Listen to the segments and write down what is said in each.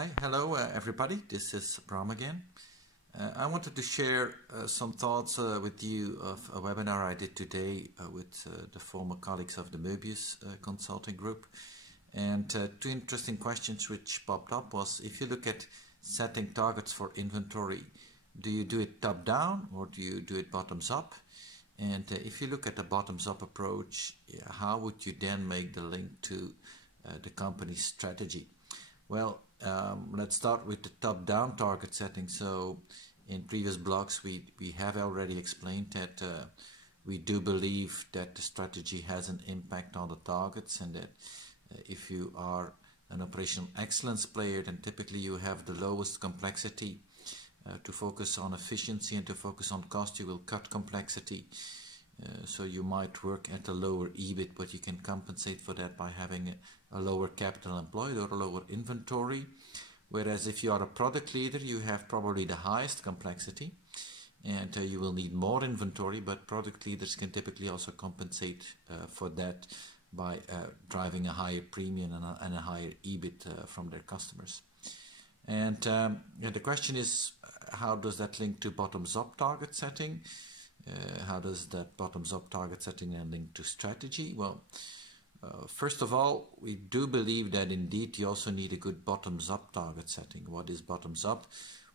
Hello everybody, this is Bram again. I wanted to share some thoughts with you of a webinar I did today with the former colleagues of the Möbius Consulting Group. And two interesting questions which popped up was, if you look at setting targets for inventory, do you do it top down or do you do it bottoms up? And if you look at the bottoms up approach, how would you then make the link to the company's strategy? Well, let's start with the top-down target setting. So in previous blogs, we have already explained that we do believe that the strategy has an impact on the targets, and that if you are an operational excellence player, then typically you have the lowest complexity. To focus on efficiency and to focus on cost, you will cut complexity. So you might work at a lower EBIT, but you can compensate for that by having a lower capital employed or a lower inventory. Whereas if you are a product leader, you have probably the highest complexity and you will need more inventory, but product leaders can typically also compensate for that by driving a higher premium and a higher EBIT from their customers. And the question is, how does that link to bottoms-up target setting? How does that bottoms-up target setting then link to strategy? Well, first of all, we do believe that indeed you also need a good bottoms-up target setting. What is bottoms-up?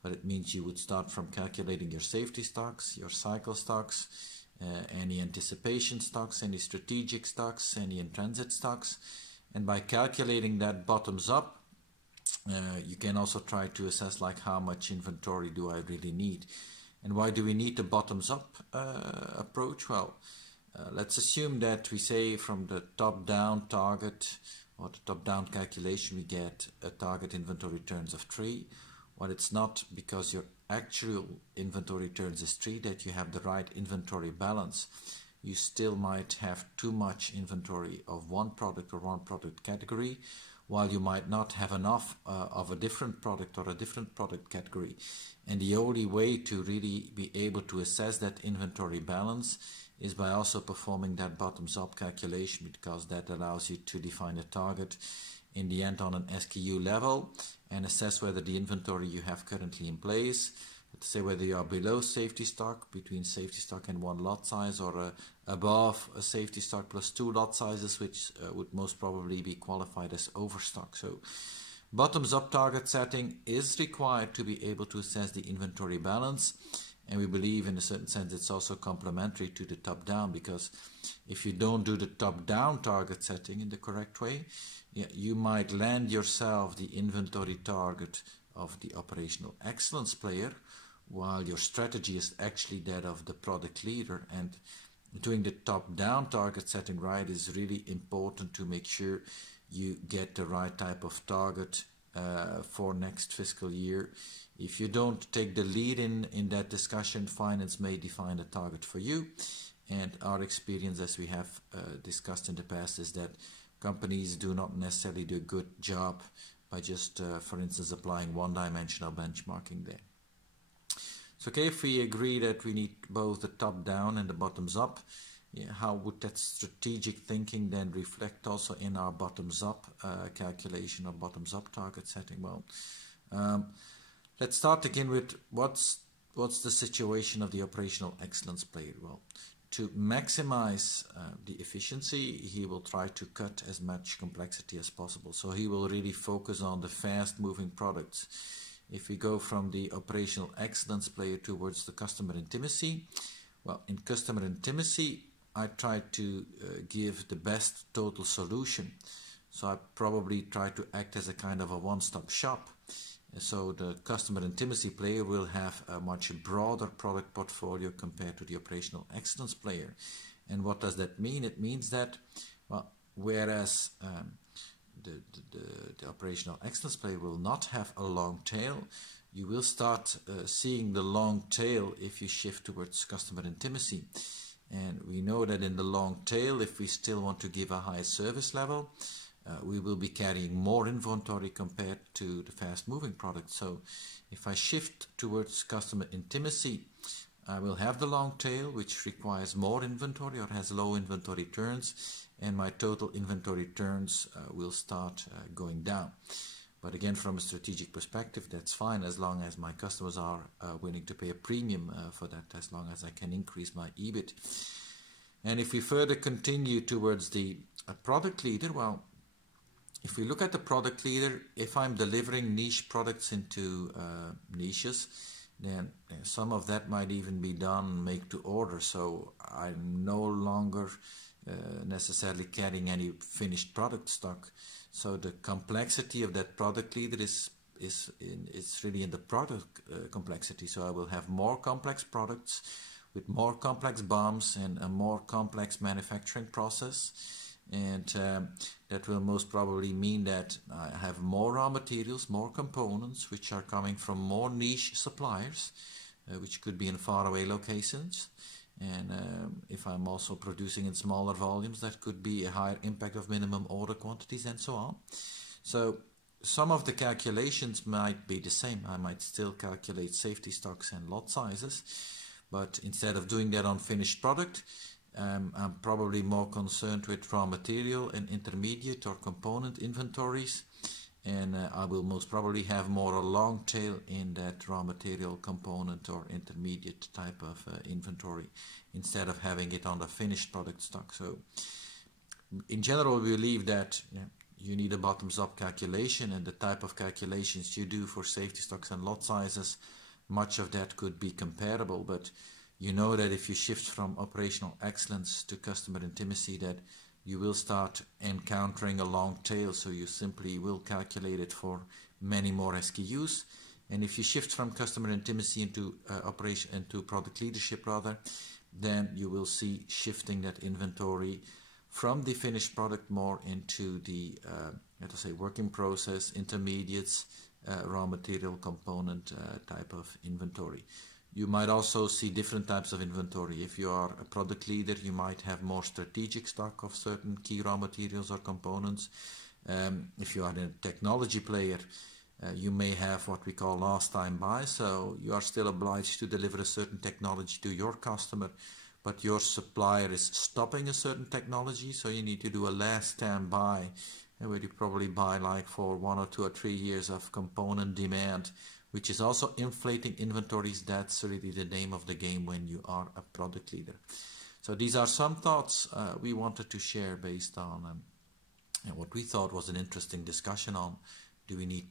Well, it means you would start from calculating your safety stocks, your cycle stocks, any anticipation stocks, any strategic stocks, any in-transit stocks. And by calculating that bottoms-up, you can also try to assess like how much inventory do I really need. And why do we need the bottoms-up approach? Well, let's assume that we say from the top-down target or the top-down calculation we get a target inventory turns of 3. Well, it's not because your actual inventory turns is 3 that you have the right inventory balance. You still might have too much inventory of one product or one product category, while you might not have enough of a different product or a different product category. And the only way to really be able to assess that inventory balance is by also performing that bottoms-up calculation, because that allows you to define a target in the end on an SKU level and assess whether the inventory you have currently in place, let's say whether you are below safety stock, between safety stock and one lot size, or above a safety stock plus 2 lot sizes, which would most probably be qualified as overstock. So bottoms-up target setting is required to be able to assess the inventory balance, and we believe in a certain sense it's also complementary to the top-down, because if you don't do the top-down target setting in the correct way, you might land yourself the inventory target of the operational excellence player, while your strategy is actually that of the product leader. And doing the top-down target setting right is really important to make sure you get the right type of target for next fiscal year. If you don't take the lead in that discussion, finance may define a target for you. And our experience, as we have discussed in the past, is that companies do not necessarily do a good job by just, for instance, applying one-dimensional benchmarking there. So okay, if we agree that we need both the top-down and the bottoms-up, how would that strategic thinking then reflect also in our bottoms-up calculation or bottoms-up target setting? Well, let's start again with what's the situation of the operational excellence player. Well, to maximize the efficiency, he will try to cut as much complexity as possible. So he will really focus on the fast-moving products. If we go from the operational excellence player towards the customer intimacy, well, in customer intimacy, I try to give the best total solution. So I probably try to act as a kind of a one-stop shop. So the customer intimacy player will have a much broader product portfolio compared to the operational excellence player. And what does that mean? It means that, well, whereas the operational excellence player will not have a long tail, you will start seeing the long tail if you shift towards customer intimacy. And we know that in the long tail, if we still want to give a high service level, we will be carrying more inventory compared to the fast-moving product. So if I shift towards customer intimacy, I will have the long tail, which requires more inventory or has low inventory turns, and my total inventory turns will start going down. But again, from a strategic perspective, that's fine as long as my customers are willing to pay a premium for that, as long as I can increase my EBIT. And if we further continue towards the product leader, well, if we look at the product leader, if I'm delivering niche products into niches, then some of that might even be done make to order. So I'm no longer necessarily carrying any finished product stock. So the complexity of that product leader it's really in the product complexity. So I will have more complex products with more complex BOMs and a more complex manufacturing process. And that will most probably mean that I have more raw materials, more components, which are coming from more niche suppliers, which could be in faraway locations. And if I'm also producing in smaller volumes, that could be a higher impact of minimum order quantities and so on. So some of the calculations might be the same. I might still calculate safety stocks and lot sizes, but instead of doing that on finished product, I'm probably more concerned with raw material and intermediate or component inventories, and I will most probably have more a long tail in that raw material component or intermediate type of inventory instead of having it on the finished product stock. So in general, we believe that you need a bottoms-up calculation, and the type of calculations you do for safety stocks and lot sizes, much of that could be comparable, but you know that if you shift from operational excellence to customer intimacy, that you will start encountering a long tail, so you simply will calculate it for many more SKUs. And if you shift from customer intimacy into product leadership rather, then you will see shifting that inventory from the finished product more into the let us say work in process, intermediates, raw material component type of inventory. You might also see different types of inventory. If you are a product leader, you might have more strategic stock of certain key raw materials or components. If you are a technology player, you may have what we call last time buy. So you are still obliged to deliver a certain technology to your customer, but your supplier is stopping a certain technology. So you need to do a last time buy, where you probably buy like for 1 or 2 or 3 years of component demand, which is also inflating inventories. That's really the name of the game when you are a product leader. So these are some thoughts we wanted to share based on what we thought was an interesting discussion on, do we need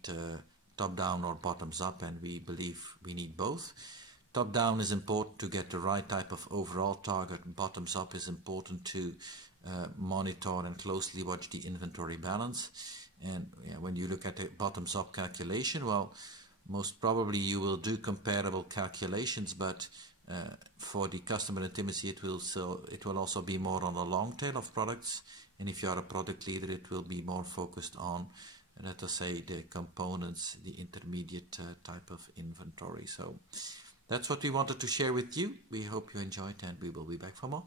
top-down or bottoms-up, and we believe we need both. Top-down is important to get the right type of overall target. Bottoms-up is important to monitor and closely watch the inventory balance. And when you look at the bottoms-up calculation, well, most probably you will do comparable calculations, but for the customer intimacy, it will also be more on a long tail of products. And if you are a product leader, it will be more focused on, let us say, the components, the intermediate type of inventory. So that's what we wanted to share with you. We hope you enjoyed, and we will be back for more.